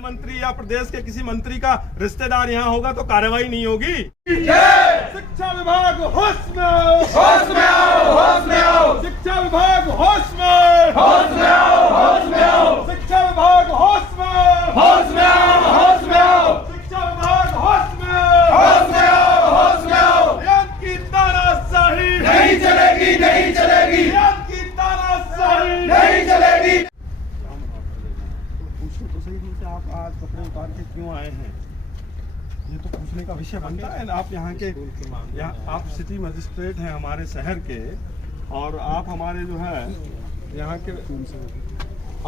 मंत्री या प्रदेश के किसी मंत्री का रिश्तेदार यहाँ होगा तो कार्रवाई नहीं होगी। शिक्षा विभाग होश में आओ, होश में आओ, होश में आओ। शिक्षा विभाग होश में, होश में आओ, होश में आओ। शिक्षा विभाग होश में, होश में आओ, होश में आओ। शिक्षा विभाग होश में, होश में आओ, होश में आओ। रियान की तानाशाही नहीं चलेगी, नहीं चलेगी। रियान की तानाशाही नहीं चलेगी। तो सही रूप से आप आज कपड़े उतार के क्यों आए हैं, ये तो पूछने का विषय बनता है ना। आप यहाँ के आप सिटी मजिस्ट्रेट हैं हमारे शहर के, और आप हमारे जो है यहाँ के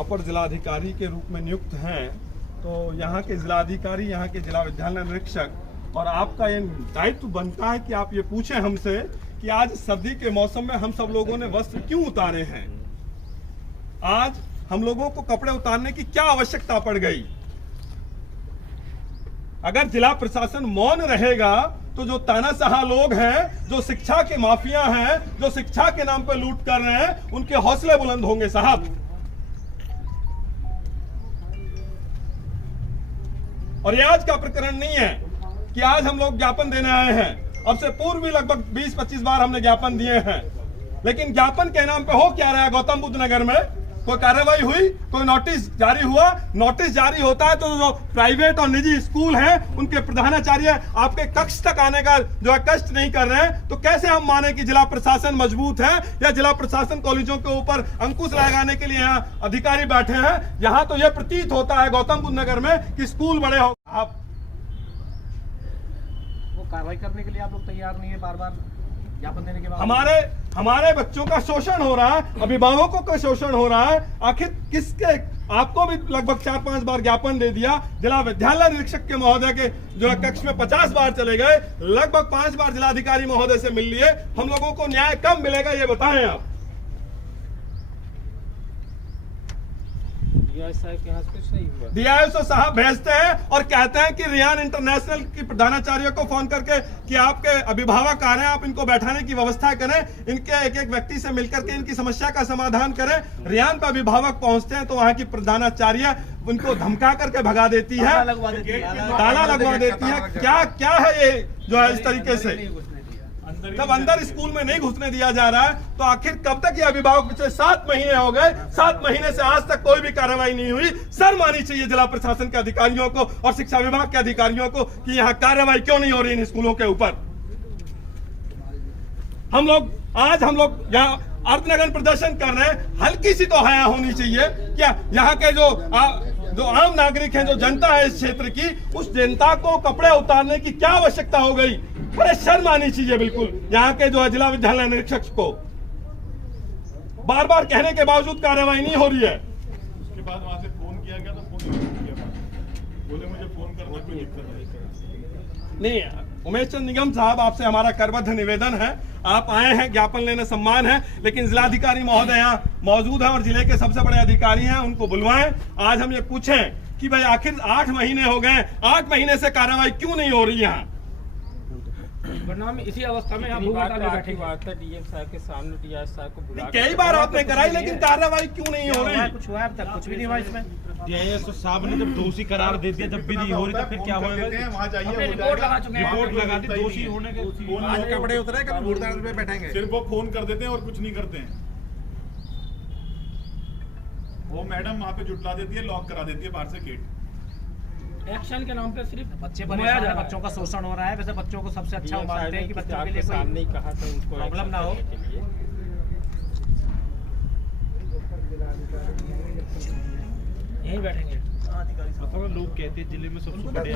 अपर जिलाधिकारी के रूप में नियुक्त हैं। तो यहाँ के जिलाधिकारी, यहाँ के जिला विद्यालय निरीक्षक, और आपका ये दायित्व बनता है कि आप ये पूछें हमसे कि आज सर्दी के मौसम में हम सब लोगों ने वस्त्र क्यों उतारे हैं, आज हम लोगों को कपड़े उतारने की क्या आवश्यकता पड़ गई। अगर जिला प्रशासन मौन रहेगा तो जो तानाशाह लोग हैं, जो शिक्षा के माफिया हैं, जो शिक्षा के नाम पर लूट कर रहे हैं, उनके हौसले बुलंद होंगे साहब। और ये आज का प्रकरण नहीं है कि आज हम लोग ज्ञापन देने आए हैं। अब से पूर्व भी लगभग 20-25 बार हमने ज्ञापन दिए हैं, लेकिन ज्ञापन के नाम पे हो क्या रहा है गौतम बुद्ध नगर में? कोई कार्रवाई हुई, कोई नोटिस जारी हुआ? नोटिस जारी होता है तो जो प्राइवेट और निजी स्कूल हैं उनके प्रधानाचार्य आपके कक्ष तक आने का जो है कष्ट नहीं कर रहे हैं, तो कैसे हम माने कि जिला प्रशासन मजबूत है या जिला प्रशासन कॉलेजों के ऊपर अंकुश लगाने के लिए यहाँ अधिकारी बैठे हैं। यहाँ तो यह प्रतीत होता है गौतम बुद्ध नगर में कि स्कूल बड़े हो। आप वो कार्रवाई करने के लिए आप लोग तैयार नहीं है, बार बार ज्ञापन देने के बाद हमारे बच्चों का शोषण हो रहा है, अभिभावकों का शोषण हो रहा है। आखिर किसके? आपको भी लगभग 4-5 बार ज्ञापन दे दिया। जिला विद्यालय निरीक्षक के महोदय के जो है कक्ष में 50 बार चले गए, लगभग 5 बार जिलाधिकारी महोदय से मिल लिए। हम लोगों को न्याय कब मिलेगा ये बताएं आप। डीआईएसओ साहब भेजते हैं और कहते हैं कि रियान इंटरनेशनल की प्रधानाचार्य को फोन करके कि आपके अभिभावक आ रहे हैं, आप इनको बैठाने की व्यवस्था करें, इनके एक एक व्यक्ति से मिलकर के इनकी समस्या का समाधान करें। रियान पर अभिभावक पहुंचते हैं तो वहां की प्रधानाचार्य उनको धमका करके भगा देती है, ताला लगवा देती है। क्या क्या है ये जो है इस तरीके से? जब अंदर स्कूल में नहीं घुसने दिया जा रहा है तो आखिर कब तक ये अभिभावक? पिछले 7 महीने हो गए, 7 महीने से आज तक कोई भी कार्रवाई नहीं हुई। शर्म आनी चाहिए जिला प्रशासन के अधिकारियों को और शिक्षा विभाग के अधिकारियों को कि यहाँ कार्रवाई क्यों नहीं हो रही इन स्कूलों के ऊपर। हम लोग यहाँ अर्धनग्न प्रदर्शन कर रहे हैं, हल्की सी तो हया होनी चाहिए क्या? यहाँ के जो आम नागरिक हैं, जो जनता है इस क्षेत्र की, उस जनता को कपड़े उतारने की क्या आवश्यकता हो गई? बड़े शर्म आनी चाहिए बिल्कुल यहाँ के जो है जिला विद्यालय निरीक्षक को। बार बार कहने के बावजूद कार्रवाई नहीं हो रही है। उसके बाद वहां से फोन किया गया तो फोन नहीं किया, बोले मुझे फोन करना कोई दिक्कत नहीं। उमेश चंद निगम साहब, आपसे हमारा करबद्ध निवेदन है, आप आए हैं ज्ञापन लेने, सम्मान है, लेकिन जिलाधिकारी महोदय यहाँ मौजूद हैं और जिले के सबसे बड़े अधिकारी हैं, उनको बुलवाएं। आज हम ये पूछें कि भाई आखिर 8 महीने हो गए, 8 महीने से कार्रवाई क्यों नहीं हो रही यहाँ? इसी अवस्था में हम बैठे बात है डीएम साहब के सामने, डीआई साहब को बुला कई बार आपने कराई, लेकिन कार्रवाई क्यों नहीं हो रही? कुछ हुआ अब तक? कुछ भी नहीं हुआ इसमें। डीआईएसओ साहब ने जब दोषी करार दे दिया, जब भी नहीं हो रही तो फिर क्या होगा? वहाँ जाइए, रिपोर्ट लगा चुके हैं, रिपोर्ट लगा दी दोषी होने के। आज कपड़े उतरे, कभी मुर्दार पे बैठेंगे। सिर्फ वो फोन कर देते हैं और कुछ नहीं करते हैं। वो मैडम वहाँ पे जुटला देती है, लॉक करा देती है बाहर से गेट। एक्शन के नाम पे सिर्फ बच्चे परेशान हैं, बच्चों का शोषण हो रहा है। वैसे बच्चों को सबसे अच्छा मानते हैं कि बच्चों के लिए सामने कहा था उनको प्रॉब्लम ना हो। यहीं बैठेंगे। लोग कहते हैं जिले में सबसे बड़े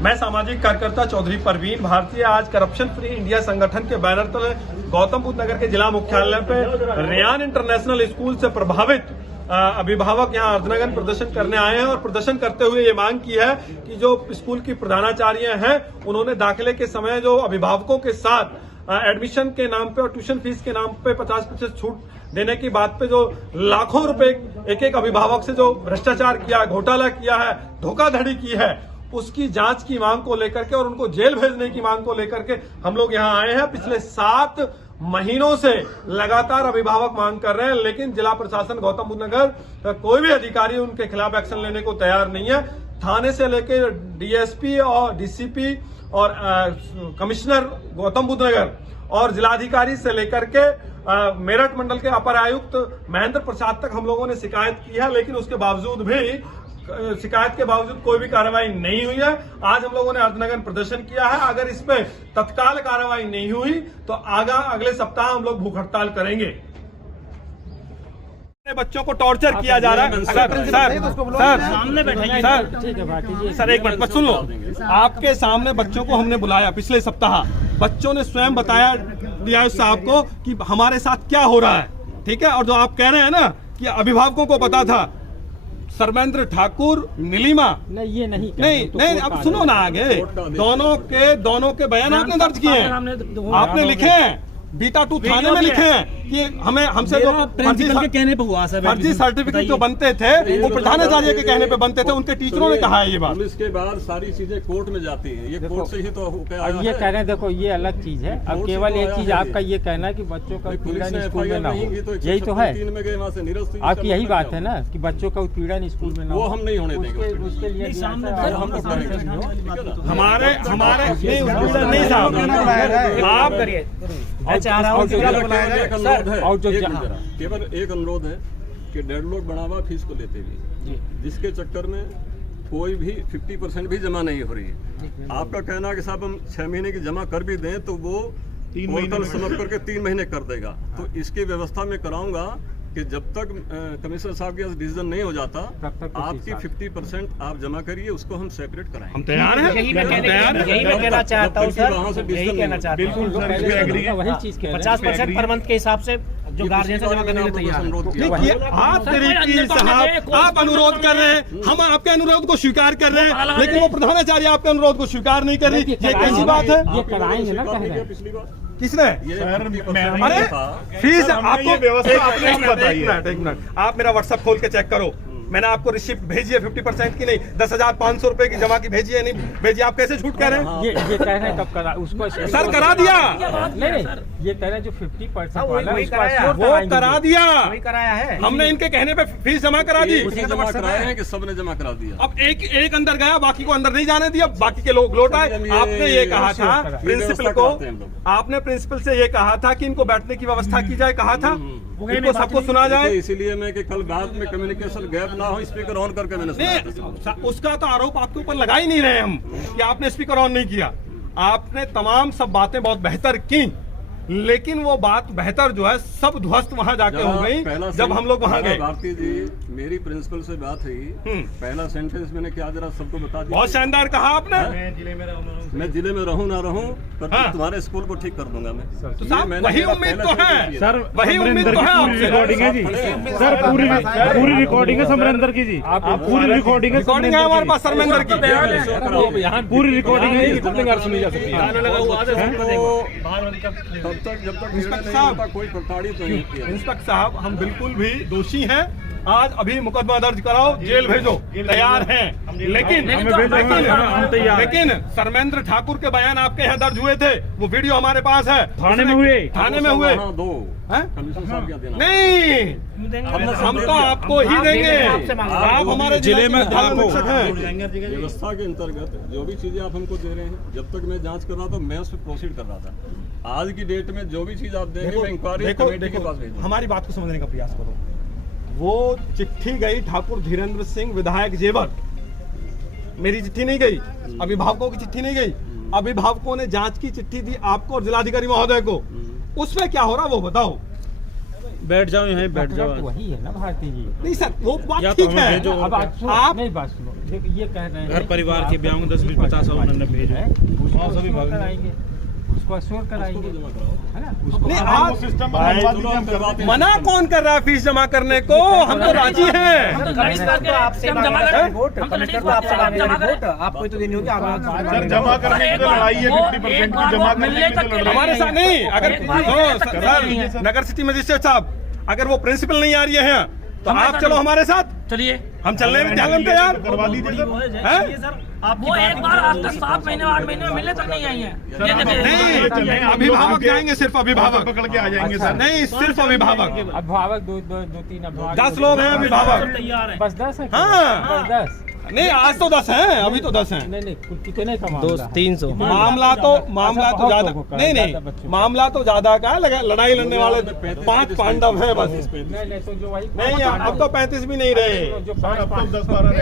मैं सामाजिक कार्यकर्ता चौधरी परवीन भारतीय आज करप्शन फ्री इंडिया संगठन के बैनर तले गौतम बुद्ध नगर के जिला मुख्यालय पे रियान इंटरनेशनल स्कूल से प्रभावित अभिभावक यहाँ अर्धनग्न प्रदर्शन करने आए हैं और प्रदर्शन करते हुए ये मांग की है कि जो स्कूल की प्रधानाचार्य हैं उन्होंने दाखिले के समय जो अभिभावकों के साथ एडमिशन के नाम पे और ट्यूशन फीस के नाम पे 50% छूट देने की बात पे जो लाखों रुपए एक एक अभिभावक से जो भ्रष्टाचार किया, घोटाला किया है, धोखाधड़ी की है, उसकी जांच की मांग को लेकर के और उनको जेल भेजने की मांग को लेकर के हम लोग यहाँ आए हैं। पिछले 7 महीनों से लगातार अभिभावक मांग कर रहे हैं, लेकिन जिला प्रशासन गौतम बुद्ध नगर कोई भी अधिकारी उनके खिलाफ एक्शन लेने को तैयार नहीं है। थाने से लेकर डीएसपी और डीसीपी और कमिश्नर गौतम बुद्ध नगर और जिलाधिकारी से लेकर के मेरठ मंडल के अपर आयुक्त महेंद्र प्रसाद तक हम लोगों ने शिकायत की है, लेकिन उसके बावजूद भी शिकायत के बावजूद कोई भी कार्रवाई नहीं हुई है। आज हम लोगों ने अर्धनगर प्रदर्शन किया है। अगर इस पे तत्काल कार्रवाई नहीं हुई तो अगले सप्ताह हम लोग भूख हड़ताल करेंगे। बच्चों को टॉर्चर किया जा रहा है। सर एक मिनट सुन लो। आपके सामने बच्चों को हमने बुलाया पिछले सप्ताह, बच्चों ने स्वयं बताया डीआईओ साहब को कि हमारे साथ क्या हो रहा है, ठीक है। और जो आप कह रहे हैं ना कि अभिभावकों को पता था, सर्वेंद्र ठाकुर, नीलिमा नहीं, ये नहीं अब सुनो ना, आगे दोनों के बयान आपने दर्ज किए हैं, आपने लिखे हैं, बीटा 2 थाने में लिखे हैं कि हमसे जो प्रिंसिपल के कहने पे हुआ सर, फर्जी सर्टिफिकेट जो बनते थे वो प्रधानाचार्य के कहने पे बनते थे, उनके टीचरों ने कहा है ये बात। पुलिस के बाद सारी चीजें कोर्ट में जाती हैं, ये कोर्ट से ही तो अब ये कह रहे हैं, देखो ये अलग चीज है। अब केवल एक चीज आपका ये कहना है कि बच्चों का उत्पीड़न स्कूल में ना हो, यही तो है आपकी, यही बात है ना कि बच्चों का उत्पीड़न स्कूल में ना हो, वो हम नहीं होने देंगे। उसके लिए हमारे नहीं साहब, आप करिए। केवल एक अनुरोध है कि डेढ़ बढ़ावा फीस को लेते हुए, जिसके चक्कर में कोई भी 50% भी जमा नहीं हो रही है। आपका कहना है कि साहब हम 6 महीने की जमा कर भी दें तो वो 3 महीने समझ करके 3 महीने कर देगा। तो इसकी व्यवस्था में कराऊंगा कि जब तक कमिश्नर साहब के डिसीजन नहीं हो जाता, आपकी 50% आप जमा करिए, उसको हम सेपरेट कराएंगे। हम तैयार हैं, यही मैं कहना चाहता हूँ सर, यही कहना चाहता हूँ। वही चीज 50% पर मंथ के हिसाब से जो गार्जियन से जमा करने के लिए तैयार है। आप अनुरोध कर रहे हैं, हम आपके अनुरोध को स्वीकार कर रहे हैं, लेकिन वो प्रधानाचार्य आपके अनुरोध को स्वीकार नहीं कर रही। ये कैसी बात है? ये कराएंगे ना, कह रहे हैं। पिछली बार किसने? अरे फीस आपको एक मिनट आप मेरा व्हाट्सएप खोल के चेक करो, मैंने आपको रिसिप्ट भेजी है 50% की नहीं, 10,500 रुपए की जमा की भेजी है, नहीं भेजी। आप कैसे झूठ कह रहे हैं? ये कह रहे हैं कब करा उसको सर करा दिया। नहीं ये कह रहे हैं जो 50% वाला है वो करा दिया, वही कराया है। हमने इनके कहने पे फीस जमा करा दी। जमा कराए हैं कि सबने जमा करा दिया। अब एक अंदर गया, बाकी को अंदर नहीं जाने दिया, बाकी के लोग लौट आए। आपने ये कहा था प्रिंसिपल को, आपने प्रिंसिपल से ये कहा था कि इनको बैठने की व्यवस्था की जाए, कहा था इनको सबको सुना जाए। इसीलिए मैं कि कल बाद में कम्युनिकेशन गैप ना हो, स्पीकर ऑन करके मैंने नहीं, उसका तो आरोप आपके ऊपर लगा ही नहीं रहे हम कि आपने स्पीकर ऑन नहीं किया। आपने तमाम सब बातें बहुत बेहतर की, लेकिन वो बात बेहतर जो है सब ध्वस्त वहां जाके हो गई जब हम लोग वहां गए। भारती जी मेरी प्रिंसिपल से बात हुई, पहला सेंटेंस मैंने क्या जरा सबको बता दिया। बहुत शानदार कहा आपने। मैं जिले में रहूं ना रहूं, पर तुम्हारे स्कूल को ठीक कर दूंगा मैं। तो साहब वही उम्मीद तो है सर, वही उम्मीद तो है आपसे। रिकॉर्डिंग है जी सर, पूरी रिकॉर्डिंग है समरेंद्र की जी, पूरी रिकॉर्डिंग है हमारे पास सर्वेंद्र की, पूरी रिकॉर्डिंग है, सुनी जा सकती है। जब तक इंस्पेक्टर साहब कोई प्रताड़ित नहीं किया। इंस्पेक्टर साहब हम बिल्कुल भी दोषी हैं, आज अभी मुकदमा दर्ज कराओ, जेल भेजो, तैयार हैं। लेकिन सर्वेंद्र ठाकुर के बयान आपके यहाँ दर्ज हुए थे, वो वीडियो हमारे पास है। थाने में हुए नहीं, हम तो आपको ही देंगे, आप हमारे जिले में व्यवस्था के अंतर्गत जो भी चीजें आप हमको दे रहे हैं, जब तक मैं जांच कर रहा था मैं उस पर प्रोसीड कर रहा था। आज की डेट में जो भी चीज आप देंगे मैं इंक्वायरी कमेटी के पास भेजूंगा। हमारी बात को समझने का प्रयास करो। वो चिट्ठी गई ठाकुर धीरेन्द्र सिंह विधायक जेवर, मेरी चिट्ठी नहीं गई, अभिभावकों की चिट्ठी नहीं गई। अभिभावकों ने जांच की चिट्ठी दी आपको और जिलाधिकारी महोदय को, उसमें क्या हो रहा वो बताओ। बैठ जाओ यहीं, बैठ जाओ। वही है ना भारती जी। नहीं सर वो बात ठीक है, अब आप नहीं बात सुनो, ये कह रहे हैं घर परिवार के ब्याह 10, 20, 50 उन्होंने भेजे हैं, सभी कराएंगे, उसको अश्योर कराएंगे, है ना। नहीं आप मना कौन कर रहा है फीस जमा करने को? हम तो राजी हैं। आपको तो देनी होगी, सर जमा करने की तो लड़ाई है, 50% की जमा करने की तो लड़ाई हमारे साथ नहीं। अगर नगर सिटी मजिस्ट्रेट साहब, अगर वो प्रिंसिपल नहीं आ रही है तो आप चलो हमारे साथ, चलिए हम चलने में तैयार। करवा दीजिए सर। वो एक बार आज तक 7 महीने 8 महीने में मिलने तक नहीं आई है। नहीं, अभिभावक जाएंगे, सिर्फ अभिभावक पकड़ के आ जाएंगे सर। नहीं, सिर्फ अभिभावक। अभिभावक दो 3 अभिभावक 10 लोग हैं अभिभावक। तैयार है। बस 10 है। हाँ। बस 10 नहीं, आज तो 10 हैं, अभी तो 10 हैं। नहीं कुल कितने का मामला है? 300 मामला तो ज्यादा नहीं, मामला तो ज्यादा का है। लड़ाई लड़ने वाले 5 पांडव हैं बस। नहीं तो जो वही नहीं, अब तो 35 भी नहीं रहे। जो सर अब तो 10-12 रह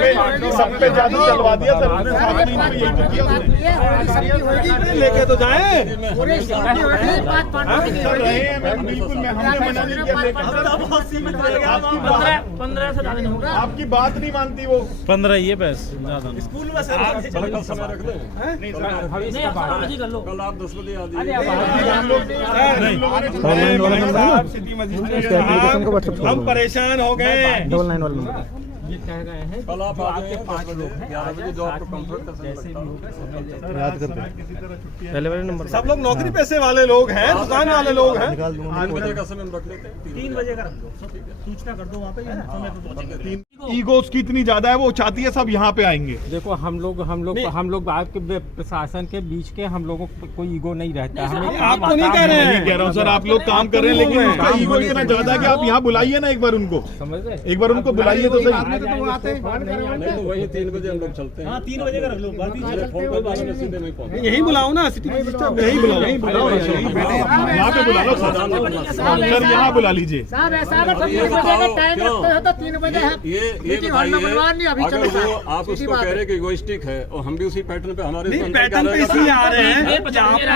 गए। सब पे जादू चलवा दिया सर उसने। 7 महीने में यही तो किया उसने। लेके तो जाए। सर रहे हैं, मैं बिल्कुल हमने मना नहीं किया, लेकिन सर 15 से ज्यादा नहीं होगा। आपकी बात नहीं मानती वो। 15 ये बस ज्यादा नहीं। स्कूल में सर कल समय रख लें। नहीं आज ही कर लो। कल आप 10 बजे आ अरे जाइए। हम लोग सिटी मजिस्ट्रेट साहब, हम परेशान हो गए। ये कह रहे हैं कल आप जो आ आपके जाइए 5 लोग हैं 11 बजे जो आपको 7 कंफर्ट कर जैसे भी होगा समय याद करते हैं। पहले वाले नंबर सब लोग नौकरी पेशे वाले लोग हैं, दुकान वाले लोग हैं। 3 बजे का समय हम रख लेते हैं। 3 बजे का रख दो, सूचना कर दो वहाँ पे समय पे पहुँचेंगे। ईगो उसकी इतनी ज्यादा है, वो चाहती है सब यहाँ पे आएंगे। देखो हम लोग आपके प्रशासन के बीच के हम लोगों को कोई ईगो नहीं रहता है। हमें आप तो नहीं कह रहे नहीं हैं। कह रहा हूँ सर, आप लोग काम कर रहे हैं, लेकिन उसका ईगो इतना ज्यादा है कि आप यहाँ बुलाइए ना एक बार उनको। समझ रहे? एक बार उनको बुलाइए तो सही। नहीं तो वही 3 बजे हम लोग चलते हैं। 3 बजे का रख लो। मेरे फोन पर बात में सीधे नहीं पहुंचे। यही बुलाओ ना, सिटी मजिस्ट्रेट यही बुलाओ। यहाँ पे बुला लो सर, यहाँ बुला लीजिए। ये बताइए, अगर वो आप उसको कह रहे कि इगोइस्टिक है और हम भी उसी पैटर्न पे हमारे नहीं, पैटर्न पे इसलिए आ रहे हैं कि आपने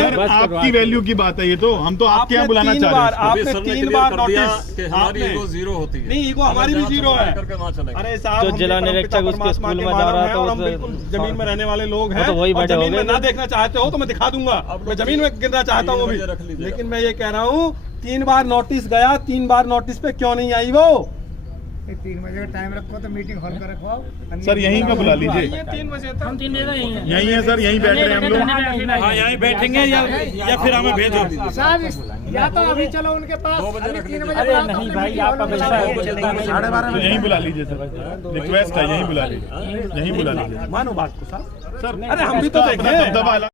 सर आपकी वैल्यू की बात है ये तो। हम तो आपके यहाँ बुलाना चाह रहे हैं। आपने 3 बार नोटिस कि हमारी ईगो 0 होती है। नहीं, ईगो हमारी भी 0 है। करके वहाँ चलेंगे। अरे साहब, जो हम जिला भी परमपिता निरीक्षक उसके परमात्मा स्कूल के में जा मानव रहा हैं था, और हम उस- बिल्कुल जमीन में रहने वाले लोग हैं। तो वही और बड़े हो जमीन में गए। ना देखना चाहते हो तो मैं दिखा दूंगा। मैं जमीन में गिरना चाहता हूँ वो भी। 3 बजे रख लीजिएगा। लेकिन मैं ये कह रहा हूँ 3 बार नोटिस गया, 3 बार नोटिस पे क्यों नहीं आई वो? 3 बजे का टाइम रखो तो मीटिंग हॉल का रखवाओ। सर यहीं का बुला लीजिए। हम 3 बजे का यही है। यहीं है सर, यहीं बैठ रहे हैं हम लोग। हाँ यहीं बैठेंगे या फिर हमें भेजो। साहब या तो अभी चलो उनके पास। 2 बजे रख 3 लीजिए। बजे अरे बुलाओ तो नहीं फिर भाई, meeting आपका hall में पैसा बुलाओ। चलता नहीं। तो यहीं बुला लीजिए सर, रिक्वेस्ट है, यहीं बुला लीजिए, यहीं बुला लीजिए। मानो बात को साहब। सर अरे हम भी तो उसका देखें। दबदबा अलग।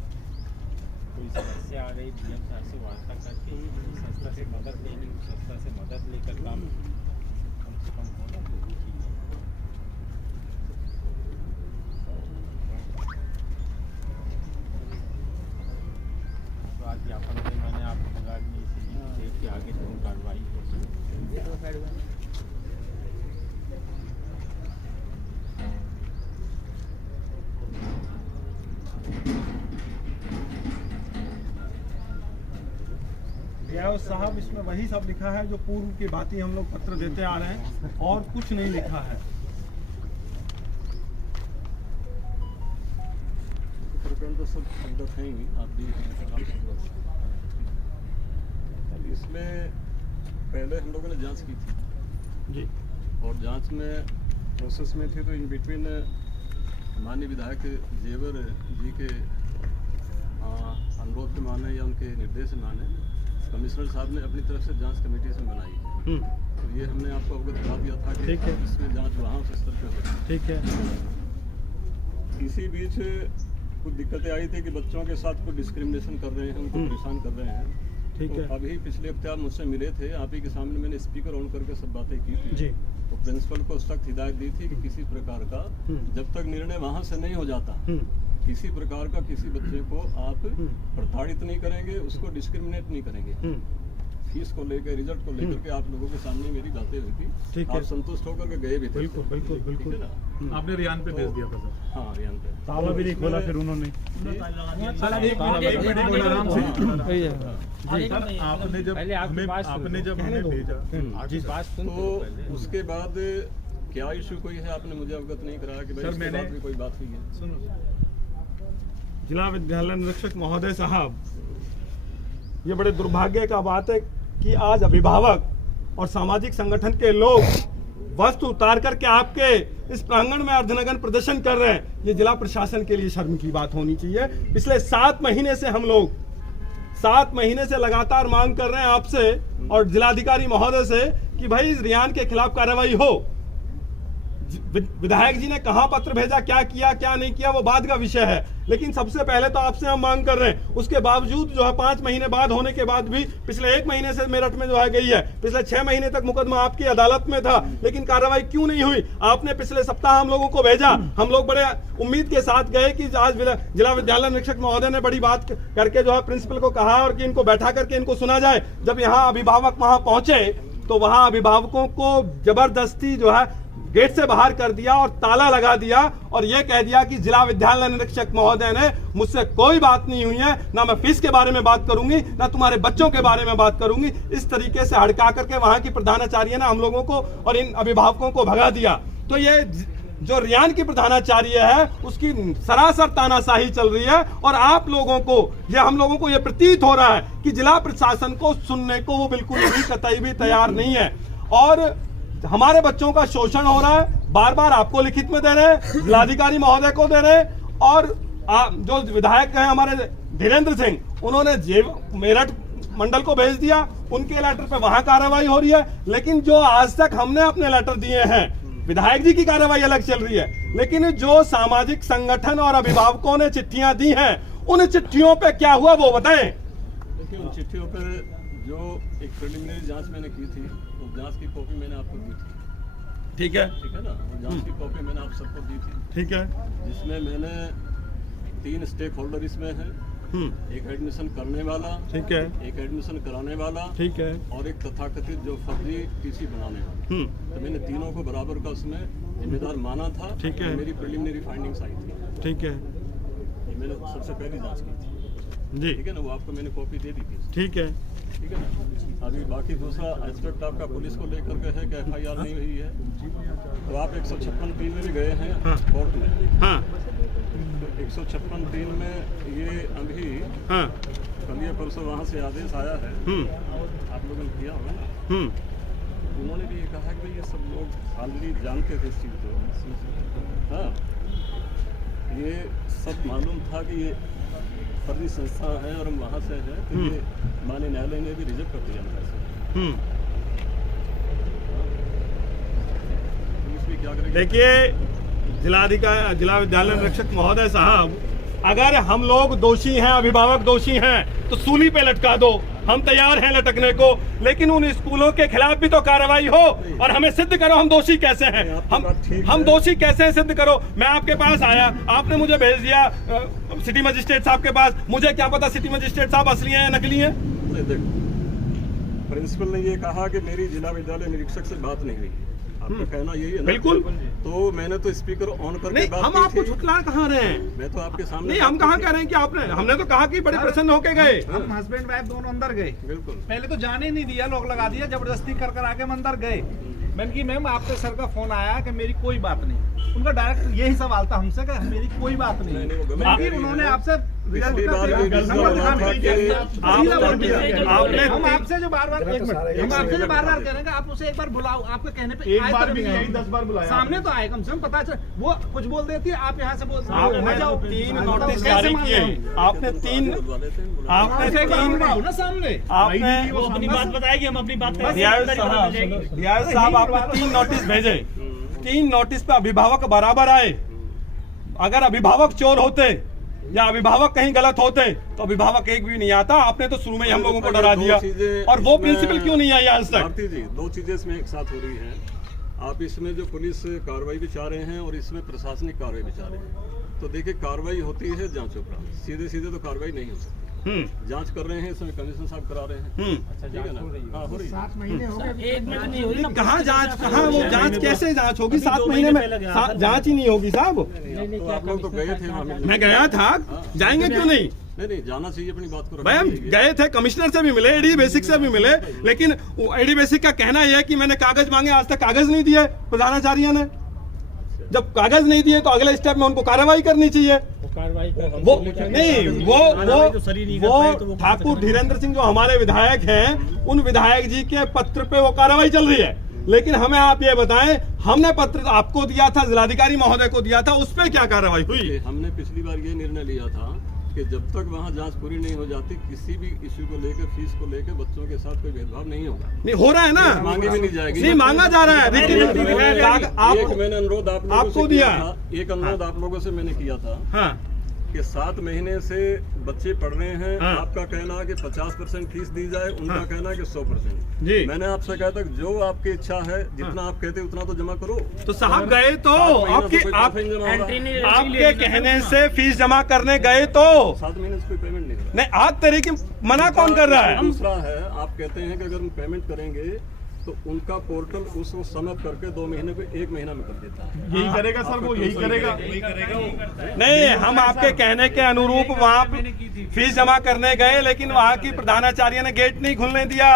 कोई समस्या आ रही डीएम साहब से वार्ता करके संस्था से मदद लेनी, संस्था से मदद लेकर काम कम से कम होना जरूरी चीज़ है। तो आज ज्ञापन में मैंने आपको रिगार्ड में इसीलिए देख के आगे जो कार्रवाई हो सकती है। व्यास साहब, इसमें वही सब लिखा है जो पूर्व की बातें हम लोग पत्र देते आ रहे हैं, और कुछ नहीं लिखा है। प्रकरण तो सब अवगत हैं ही, आप भी हैं। अब इसमें पहले हम लोगों ने जांच की थी जी। और जांच में प्रोसेस में थे, तो इन बिटवीन माननीय विधायक जेवर जी के अनुरोध पे माने या उनके निर्देश से माने कमिश्नर साहब ने अपनी तरफ से जांच कमेटी से बनाई। तो ये हमने आपको अवगत करा दिया था कि ठीक है। इसमें जांच वहाँ उस स्तर पे होगी। ठीक है। इसी बीच कुछ दिक्कतें आई थी कि बच्चों के साथ कुछ डिस्क्रिमिनेशन कर रहे हैं, उनको परेशान कर रहे हैं। ठीक तो है। अभी पिछले हफ्ते आप मुझसे मिले थे, आप ही के सामने मैंने स्पीकर ऑन करके सब बातें की थी। जी। तो प्रिंसिपल को सख्त हिदायत दी थी कि किसी प्रकार का जब तक निर्णय वहाँ से नहीं हो जाता, किसी प्रकार का किसी बच्चे को आप प्रताड़ित नहीं करेंगे, उसको डिस्क्रिमिनेट नहीं करेंगे। फीस को लेकर, रिजल्ट को लेकर के आप लोगों के सामने मेरी बातें हुई थी। ठीक है। आप संतुष्ट होकर के गए भी थे। बिल्कुल बिल्कुल ठीक बिल्कुल। है ना? आपने रियान पे भेज दिया था सर। हाँ, रियान पे ताला भी नहीं खोला फिर उन्होंने। आपने जब पहले आपकी बात सुन आपने लो। जब हमें भेजा जिस बात सुन तो उसके बाद क्या इशू कोई है, आपने मुझे अवगत नहीं कराया कि भाई सर, इसके मैंने- बाद भी कोई बात हुई है। सुनो जिला विद्यालय निरीक्षक महोदय साहब, ये बड़े दुर्भाग्य का बात है कि आज अभिभावक और सामाजिक संगठन के लोग वस्त्र उतार करके आपके इस प्रांगण में अर्धनग्न प्रदर्शन कर रहे हैं। ये जिला प्रशासन के लिए शर्म की बात होनी चाहिए। पिछले 7 महीने से हम लोग 7 महीने से लगातार मांग कर रहे हैं आपसे और जिलाधिकारी महोदय से कि भाई रियान के खिलाफ कार्रवाई हो। विधायक जी ने कहां पत्र भेजा, क्या किया क्या नहीं किया, वो बाद का विषय है, लेकिन सबसे पहले तो आपसे हम मांग कर रहे हैं। उसके बावजूद जो है 5 महीने बाद होने के बाद भी पिछले 1 महीने से मेरठ में जो है गई है, पिछले 6 महीने तक मुकदमा आपकी अदालत में था, लेकिन कार्रवाई क्यों नहीं हुई? आपने पिछले सप्ताह हम लोगों को भेजा, हम लोग बड़े उम्मीद के साथ गए कि आज जिला विद्यालय निरीक्षक महोदय ने बड़ी बात करके जो है प्रिंसिपल को कहा और कि इनको बैठा करके इनको सुना जाए। जब यहाँ अभिभावक वहां पहुंचे तो वहां अभिभावकों को जबरदस्ती जो है गेट से बाहर कर दिया और ताला लगा दिया और यह कह दिया कि जिला विद्यालय निरीक्षक महोदय ने मुझसे कोई बात नहीं हुई है, ना मैं फीस के बारे में बात करूंगी, ना तुम्हारे बच्चों के बारे में बात करूंगी। इस तरीके से हड़का करके वहां की प्रधानाचार्य ने हम लोगों को और इन अभिभावकों को भगा दिया। तो ये जो रियान की प्रधानाचार्य है उसकी सरासर तानाशाही चल रही है और आप लोगों को हम लोगों को यह प्रतीत हो रहा है कि जिला प्रशासन को सुनने को वो बिल्कुल भी कतई भी तैयार नहीं है और हमारे बच्चों का शोषण हो रहा है। बार बार आपको लिखित में दे रहे हैं, जिलाधिकारी महोदय को दे रहे हैं और जो विधायक हैं हमारे धीरेन्द्र सिंह, उन्होंने मेरठ मंडल को भेज दिया, उनके लेटर पे वहां कार्रवाई हो रही है। लेकिन जो आज तक हमने अपने लेटर दिए हैं, विधायक जी की कार्रवाई अलग चल रही है, लेकिन जो सामाजिक संगठन और अभिभावकों ने चिट्ठियां दी हैं, उन चिट्ठियों पे क्या हुआ वो बताएं। देखिए, उन चिट्ठियों पे जो एक प्रिलिमिनरी जांच मैंने की थी, वो जांच की कॉपी मैंने आपको दी थी। ठीक है ना, वो जांच की कॉपी मैंने आप सबको दी थी। ठीक है, जिसमें मैंने 3 स्टेक होल्डर इसमें है, एक एडमिशन करने वाला, ठीक है, एक एडमिशन कराने वाला, ठीक है, और एक तथाकथित जो फर्जी टीसी बनाने वाला। तो मैंने तीनों को बराबर का उसमें जिम्मेदार माना था। ठीक है, मेरी प्रिलिमिनरी फाइंडिंग्स आई थी। ठीक है, ये मैंने सबसे पहली जांच की थी जी। ठीक है ना, वो आपको मैंने कॉपी दे दी थी। ठीक है, ठीक है ना। अभी बाकी दूसरा एस्पेक्ट आपका पुलिस को लेकर के है कि FIR नहीं हुई है, तो आप 156(3) में भी गए हैं कोर्ट में। हाँ, 156(3) में ये अभी कल या परसों वहाँ से आदेश आया है, आप लोगों ने किया होगा ना। उन्होंने भी ये कहा कि भाई ये सब लोग ऑलरेडी जानते थे इस चीज़ को। हाँ, ये सब मालूम था कि ये फर्जी संस्था है और हम वहाँ से हैं, तो ये माननीय न्यायालय ने भी रिजेक्ट कर दिया था। क्या करेंगे? देखिए, जिला विद्यालय निरीक्षक महोदय साहब, अगर हम लोग दोषी हैं, अभिभावक दोषी हैं, तो सूली पे लटका दो, हम तैयार हैं लटकने को, लेकिन उन स्कूलों के खिलाफ भी तो कार्रवाई हो और हमें सिद्ध करो हम दोषी कैसे हैं। हम दोषी कैसे हैं, सिद्ध करो। मैं आपके पास आया, आपने मुझे भेज दिया सिटी मजिस्ट्रेट साहब के पास, मुझे क्या पता सिटी मजिस्ट्रेट साहब असली हैं या नकली हैं। प्रिंसिपल ने ये कहा कि मेरी जिला विद्यालय निरीक्षक से बात नहीं हुई। आपका कहना यही है ना? बिल्कुल। तो मैंने तो स्पीकर ऑन करके बात हम की आपको थी। झुठला कहाँ रहे हैं? मैं तो आपके सामने नहीं, हम कहाँ कह रहे हैं कि आपने, हमने तो कहा कि बड़े प्रसन्न होके गए। हम हस्बैंड वाइफ दोनों अंदर गए। बिल्कुल, पहले तो जाने ही नहीं दिया, लॉक लगा दिया, जबरदस्ती कर आके हम अंदर गए। मैंने की मैम आपके सर का फोन आया कि मेरी कोई बात नहीं। उनका डायरेक्ट यही सवाल था हमसे कि मेरी कोई बात नहीं। लेकिन उन्होंने आपसे पिछली बार भी हम आपसे जो बार बार कह रहे हैं कि आप उसे एक बार बुलाओ, आपके कहने पे एक बार भी नहीं, 10 बार बुलाया। सामने तो आए, कम से कम पता चल, वो कुछ बोल देती है, आप यहाँ से बोल आपने 3 नोटिस जारी किए, आपने 3 ना सामने आपने अपनी बात बताएगी, हम अपनी बात रियाज साहब आपने 3 नोटिस भेजे। 3 नोटिस पे अभिभावक बराबर आए। अगर अभिभावक चोर होते या अभिभावक कहीं गलत होते तो अभिभावक एक भी नहीं आता। आपने तो शुरू में ही हम लोगों को डरा दिया, और वो प्रिंसिपल क्यों नहीं आई आज तक? भारती जी, 2 चीजें इसमें एक साथ हो रही हैं। आप इसमें जो पुलिस कार्रवाई भी चाह रहे हैं और इसमें प्रशासनिक कार्रवाई भी चाह रहे हैं। तो देखिए, कार्रवाई होती है जांच उपरांत, सीधे सीधे तो कार्रवाई नहीं हो सकती। जांच कर रहे हैं, इसमें कमिश्नर साहब करा रहे हैं। अच्छा, ठीक है ना? हाँ, हो रही है। 7 महीने हो गए, 1 मिनट नहीं हुई ना। कहाँ जांच, कहाँ वो जांच, कैसे जांच होगी? 7 महीने में जांच ही नहीं होगी साहब। तो आप लोग तो गए थे वहाँ मिलने। मैं गया था, जाएंगे क्यों नहीं? नहीं, जाना चाहिए, अपनी बात को भाई हम गए थे, कमिश्नर से भी मिले, एडी बेसिक से भी मिले, लेकिन एडी बेसिक का कहना यह है कि मैंने कागज मांगे, आज तक कागज नहीं दिए प्रधानाचार्य ने। जब कागज नहीं दिए तो अगले स्टेप में उनको कार्रवाई करनी चाहिए। वो नहीं, वो ठाकुर धीरेन्द्र सिंह जो हमारे विधायक हैं, उन विधायक जी के पत्र पे वो कार्रवाई चल रही है। लेकिन हमें आप ये बताएं, हमने पत्र आपको दिया था, जिलाधिकारी महोदय को दिया था, उस पर क्या कार्रवाई हुई? हमने पिछली बार ये निर्णय लिया था कि जब तक वहाँ जांच पूरी नहीं हो जाती किसी भी इश्यू को लेकर, फीस को लेकर बच्चों के साथ कोई भेदभाव नहीं होगा। नहीं हो रहा है ना, मांगी भी नहीं जाएगी, नहीं मांगा जा रहा है। एक मैंने अनुरोध आप लोगों आपको से दिया किया था, एक अनुरोध आप लोगों से मैंने किया था हाँ कि 7 महीने से बच्चे पढ़ रहे हैं, हाँ। आपका कहना है कि 50% फीस दी जाए, उनका हाँ। कहना है कि 100%। जी। मैंने आपसे कहा था जो आपकी इच्छा है, जितना आप कहते उतना तो जमा करो। तो साहब गए तो 7 महीने आपके से कोई आप पैसा नहीं जमा हो रहा। आपके कहने से फीस जमा करने गए तो 7 महीने से कोई पेमेंट नहीं हो रहा। नहीं, आज तरीके मना कौन कर रहा है? दूसरा है, आप कहते हैं कि अगर हम पेमेंट करेंगे तो उनका पोर्टल उसको समझ करके 2 महीने को 1 महीना में कर देता है। यही करेगा सर, वो यही करेगा। नहीं, हम आपके कहने के अनुरूप वहाँ फीस जमा करने गए, लेकिन वहाँ की प्रधानाचार्य ने गेट नहीं खुलने दिया,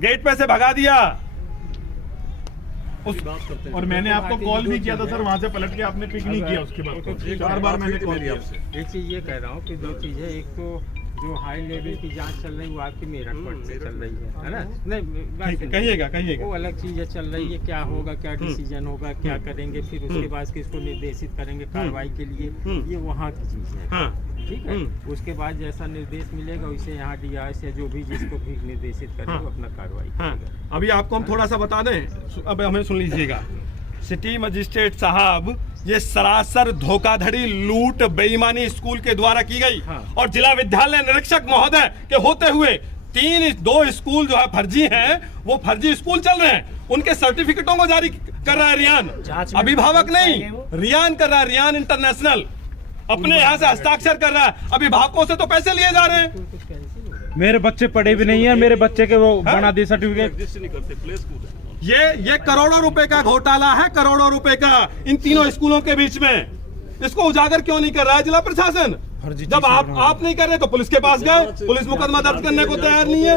गेट पे से भगा दिया। बात करते हैं। और मैंने आपको कॉल भी किया था सर, वहाँ से पलट के आपने पिक नहीं किया उसके बाद। 4 बार मैंने कॉल किया आपसे। एक चीज़ ये कह रहा हूँ कि 2 चीज़ें, एक तो जो हाई लेवल की जांच चल रही है वो आपकी मेरठ पट से चल रही है ना? नहीं कहिएगा कहिएगा। वो अलग चीज़ चल रही है, क्या होगा, क्या डिसीजन होगा, क्या करेंगे, फिर उसके बाद किसको निर्देशित करेंगे कार्रवाई के लिए, ये वहाँ की चीज़ है। हाँ ठीक है, उसके बाद जैसा निर्देश मिलेगा वैसे यहाँ DRS या जो भी जिसको भी निर्देशित करें वो अपना कार्रवाई हाँ। करेगा। अभी आपको हम थोड़ा सा बता दें, अब हमें सुन लीजिएगा। सिटी मजिस्ट्रेट साहब, ये सरासर धोखाधड़ी, लूट, बेईमानी स्कूल के द्वारा की गई और जिला विद्यालय निरीक्षक महोदय के होते हुए 2 स्कूल जो है फर्जी हैं, वो फर्जी स्कूल चल रहे हैं। उनके सर्टिफिकेटों को जारी कर रहा है रियान, अभिभावक नहीं, रियान कर रहा है, रियान इंटरनेशनल अपने यहाँ से हस्ताक्षर कर रहा है, अभिभावकों से तो पैसे लिए जा रहे हैं। मेरे बच्चे पढ़े भी नहीं है, मेरे बच्चे के वो बना दे सर्टिफिकेट। एग्जिस्ट नहीं करते, प्ले स्कूल है। ये करोड़ों रुपए का घोटाला है, करोड़ों रुपए का इन तीनों स्कूलों के बीच में। इसको उजागर क्यों नहीं कर रहा है जिला प्रशासन? जब आप नहीं कर रहे तो पुलिस के पास गए, पुलिस मुकदमा दर्ज करने को तैयार नहीं है।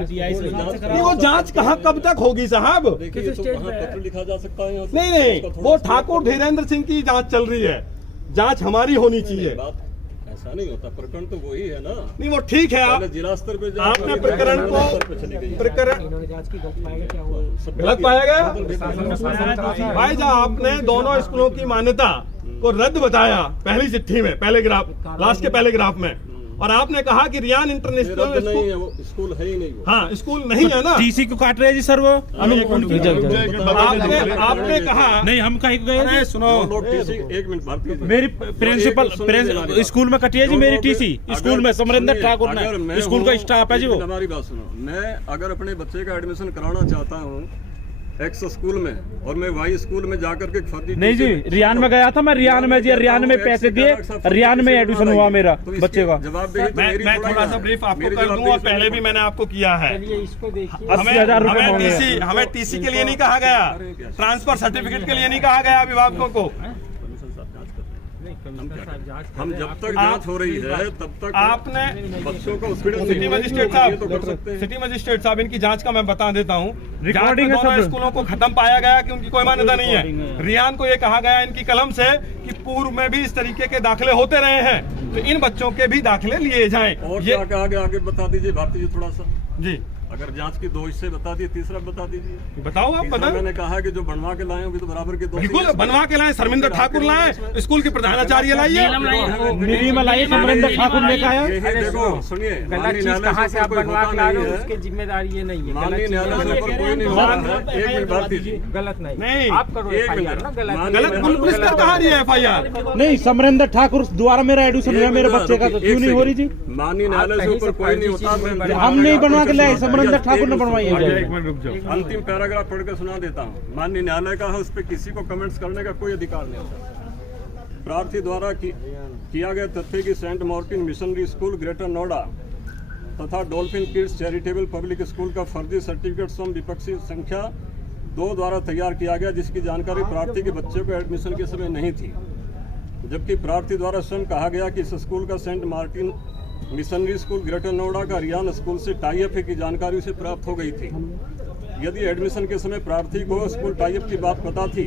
नहीं, वो जांच कहाँ कब तक होगी साहब? देखिए, तो वहाँ पत्र लिखा जा सकता है। नहीं, वो ठाकुर धीरेन्द्र सिंह की जांच चल रही है, जांच हमारी होनी चाहिए। बात ऐसा नहीं होता, प्रकरण तो वही है ना। नहीं, वो ठीक है, पहले जिला स्तर पे आपने प्रकरण को गलत पाया गया भाई साहब। आपने दोनों स्कूलों की मान्यता को रद्द बताया पहली चिट्ठी में, पहले ग्राफ, लास्ट के पहले ग्राफ में, और आपने कहा कि रियान इंटरनेशनल नहीं है, वो स्कूल है ही नहीं। वो हाँ, स्कूल नहीं है ना। टीसी को काट रहे हैं जी सर वो। आपने कहा नहीं, हम कहीं गए। अरे सुनो, लोग टीसी, 1 मिनट भारतीय मेरी प्रिंसिपल स्कूल में कटी है जी मेरी टीसी, स्कूल में समरेंद्र ठाकुर ने, स्कूल का स्टाफ है जी वो। हमारी बात सुनो, मैं अगर अपने बच्चे का एडमिशन कराना चाहता हूँ एक्स स्कूल में और मैं वाई स्कूल में जाकर के फर्जी नहीं जी, रियान में गया था मैं, रियान में जी, रियान में पैसे दिए, रियान में एडमिशन हुआ मेरा बच्चे का। मैं थोड़ा सा ब्रीफ आपको कर दूं, और पहले भी मैंने आपको किया है। चलिए इसको देखिए, 80,000 रुपए हमें टीसी के लिए नहीं कहा गया, ट्रांसफर सर्टिफिकेट के लिए नहीं कहा गया अभिभावकों को। हम जब तक जांच हो रही है तब तक आपने बच्चों को सिटी मजिस्ट्रेट साहब, सिटी मजिस्ट्रेट साहब, इनकी जांच का मैं बता देता हूँ। रिकॉर्डिंग है दोनों सब। स्कूलों को खत्म पाया गया कि उनकी कोई मान्यता नहीं है। रियान को ये कहा गया इनकी कलम से कि पूर्व में भी इस तरीके के दाखिले होते रहे हैं, तो इन बच्चों के भी दाखिले लिए जाएं। और ये क्या आगे आगे बता दीजिए भारती जी थोड़ा सा। जी, अगर जांच की 2 हिस्से बता दिए, तीसरा बता दीजिए। बताओ आप, तीसरा बताओ। मैंने कहा कि जो बनवा के लाए होंगे तो बराबर के 2 बिल्कुल बनवा के लाए, शर्मिंदर ठाकुर लाए, स्कूल की प्रधानाचार्य लाइए, नीलिमा लाइए, समरेंद्र ठाकुर लेकर आया। देखो सुनिए, गलत चीज कहाँ से आप बनवा के ला रहे हो, उसकी जिम्मेदारी ये नहीं है। माननीय न्यायालय से ऊपर कोई नहीं होता है। 1 मिनट भारती जी, गलत नहीं, नहीं, आप करो एक FIR ना, मिनट। गलत पुलिस कर कहा रही है FIR। नहीं, समरेंद्र ठाकुर द्वारा मेरा एडमिशन हुआ मेरे बच्चे का, तो क्यों नहीं हो रही जी? माननीय न्यायालय से ऊपर कोई नहीं होता। हम नहीं बनवा के लाए, समरेंद्र ठाकुर ने बनवाई है। अंतिम पैराग्राफ पढ़ के सुना देता हूँ। माननीय न्यायालय का है, उस पर किसी को कमेंट्स करने का कोई अधिकार नहीं होता। प्रार्थी द्वारा किया गया तथ्य कि Saint Martin missionary school greater Noida तथा dolphin kids charitable public school का फर्जी सर्टिफिकेट स्वयं विपक्षी संख्या 2 द्वारा तैयार किया गया, जिसकी जानकारी प्रार्थी के बच्चे को एडमिशन के समय नहीं थी, जबकि प्रार्थी द्वारा स्वयं कहा गया कि इस स्कूल का Saint Martin missionary school greater Noida का रियान स्कूल से टाई अप है की जानकारी उसे प्राप्त हो गई थी। यदि एडमिशन के समय प्रार्थी को स्कूल टाई अप की बात पता थी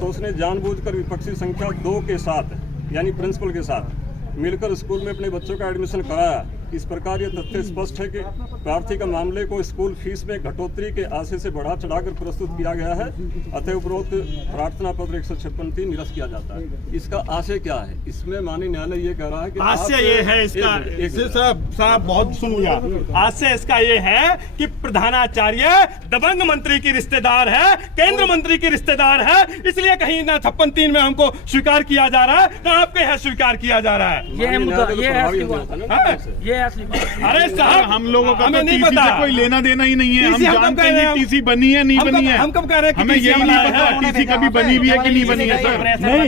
तो उसने जानबूझकर विपक्षी संख्या 2 के साथ यानी प्रिंसिपल के साथ मिलकर स्कूल में अपने बच्चों का एडमिशन कराया इस प्रकार ये तथ्य स्पष्ट है कि प्रार्थी का मामले को स्कूल फीस में घटोतरी के आशय से बढ़ा चढ़ाकर प्रस्तुत किया गया है, अतः उपरोक्त प्रार्थना पत्र 156 निरस्त किया जाता है। इसका आशय क्या है? इसमें माननीय न्यायालय ये कह रहा है कि आशय ये है इसका, साहब बहुत सुनिए, आशय इसका ये है कि प्रधानाचार्य दबंग मंत्री की रिश्तेदार है, केंद्र मंत्री की रिश्तेदार है, इसलिए कहीं ना 56(3) में हमको स्वीकार किया जा रहा है ना आपके यहाँ स्वीकार किया जा रहा है। अरे साहब हम लोगों का हमें तो नहीं टीसी पता, से कोई लेना देना ही नहीं है। हम टीसी हम जानते कह रहे हैं हैं, टीसी बनी है नहीं बनी है। हम कब कह रहे हैं कि हमें टीसी यही नहीं बनाया पता है? टीसी कभी बनी भी है कि नहीं बनी है सर। नहीं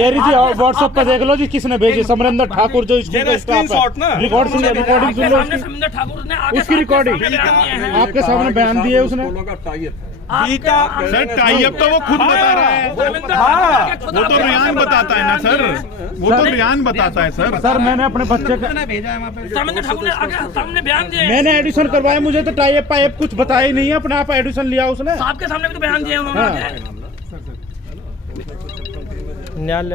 ये रीति व्हाट्सएप पे देख लो जी, किसने भेजी, समरेंद्र ठाकुर जो स्कूल का स्टाफ है, रिकॉर्ड सुन रिकॉर्डिंग सुन लो उसकी रिकॉर्डिंग, आपके सामने बयान दिए उसने। सर टाई अप तो वो खुद बता रहा है, वो तो रियान बताता है ना सर, वो तो रियान बताता है सर। सर मैंने अपने बच्चे का सामने बयान दिए, मैंने एडिशन करवाया, मुझे तो टाई अप पाइप कुछ बताया ही नहीं है, अपने आप एडिशन लिया उसने। आपके सामने भी तो बयान दिए उन्होंने। न्यायालय